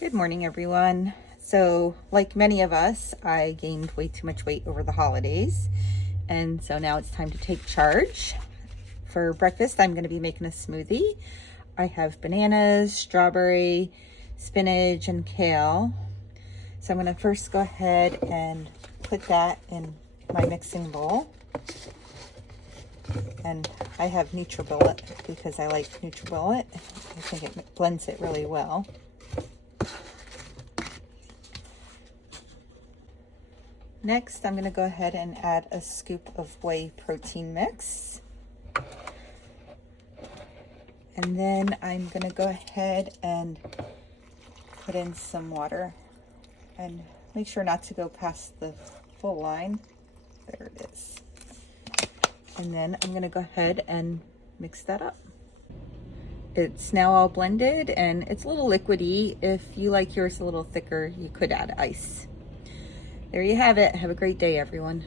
Good morning, everyone. So, like many of us, I gained way too much weight over the holidays. And so now it's time to take charge. For breakfast, I'm going to be making a smoothie. I have bananas, strawberry, spinach, and kale. So I'm going to first go ahead and put that in my mixing bowl. And I have NutriBullet because I like NutriBullet. I think it blends it really well. Next, I'm going to go ahead and add a scoop of whey protein mix. And then I'm going to go ahead and put in some water. And make sure not to go past the full line. There it is. And then I'm going to go ahead and mix that up. It's now all blended and it's a little liquidy. If you like yours a little thicker, you could add ice. There you have it. Have a great day, everyone.